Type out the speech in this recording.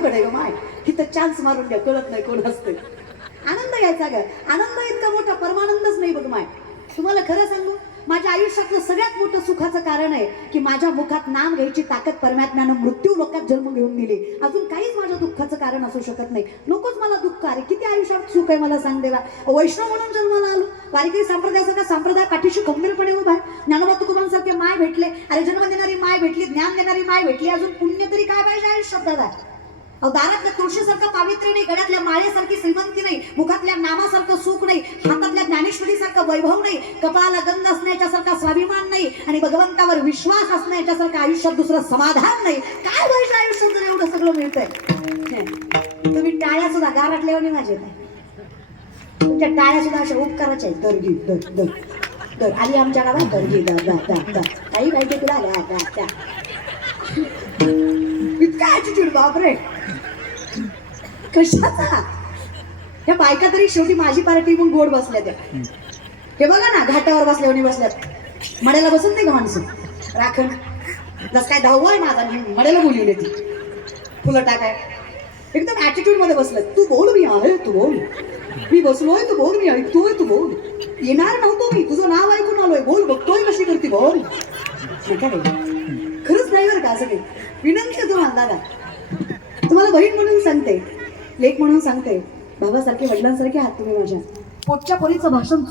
अवघड आहे ग माय. तिथं चान्स मारून द्या, कळत नाही कोण असतं. आनंद घ्यायचा ग. आनंद इतका मोठा परमानंदच नाही बघ माय. तुम्हाला खरं सांगू, माझ्या आयुष्यातलं सगळ्यात मोठं सुखाचं कारण आहे की माझ्या मुखात नाम घ्यायची ताकद परमात्म्यानं मृत्यू लोकात जन्म घेऊन दिली. अजून काहीच माझ्या दुःखाचं कारण असू शकत नाही. नकोच मला दुःख. अरे किती आयुष्यात सुख आहे मला सांग देवा. वैष्णव म्हणून जन्माला आलो, वारकरी संप्रदायासारखा संप्रदाय पाठीशी खंबीरपणे उभा आहे. ज्ञानोबा तुकोबांसारखे माय भेटले. अरे जन्म देणारी माय भेटली, ज्ञान देणारी माय भेटली, अजून पुण्य तरी काय पाहिजे आयुष्यात दादा. दारातल्या तुळशीसारखं पावित्र्य नाही, गळ्यातल्या माळेसारखी श्रीमंती नाही, मुखातल्या नामासारखं सुख नाही, हातातल्या ज्ञानेश्वरीसारखं वैभव नाही, कपाळाला गंध असण्याच्यासारखा स्वाभिमान नाही, आणि भगवंतावर विश्वास असण्याच्यासारखं आयुष्यात दुसरं समाधान नाही. काय पाहिजे आयुष्यात जर एवढं सगळं मिळतंय. तुम्ही टाळ्या सुद्धा गाराटल्यावर नाही माझे, तुमच्या टाळ्या सुद्धा अशा उपकाराच्या आहेत. दर्गी दर दर दर आली आमच्या गावात, दर्गी दर दर दर दर काही माहिती तुला. इतका ऍटिट्यूड बापरे. कशाचा. त्या बायका तरी शेवटी माझी पार्टी मग गोड बसल्या त्या. हे बघा ना, घाटावर बसल्यावर बसल्यात. मड्याला बसत नाही का माणसं राखण. जस काय धावू आहे माझा, मड्याला बोलवले ती फुलं टाकाय. एकदम ऍटिट्यूड मध्ये बसलं. तू बोल मी आहे, तू बोल. मी बसलोय, तू बोल. मी ऐकतोय, तू बोल. येणार नव्हतो मी, तुझं नाव ऐकून आलोय. बोल, बघतोय कशी करते, बोल. खरंच नाही बरं का असं काही. विनंती आहे तुम्हाला दादा, तुम्हाला बहीण म्हणून सांगते, लेक म्हणून सांगते, बाबासारखे वडिलांसारखे आहात तुम्ही माझ्या. पोटच्या पोरीचं भाषण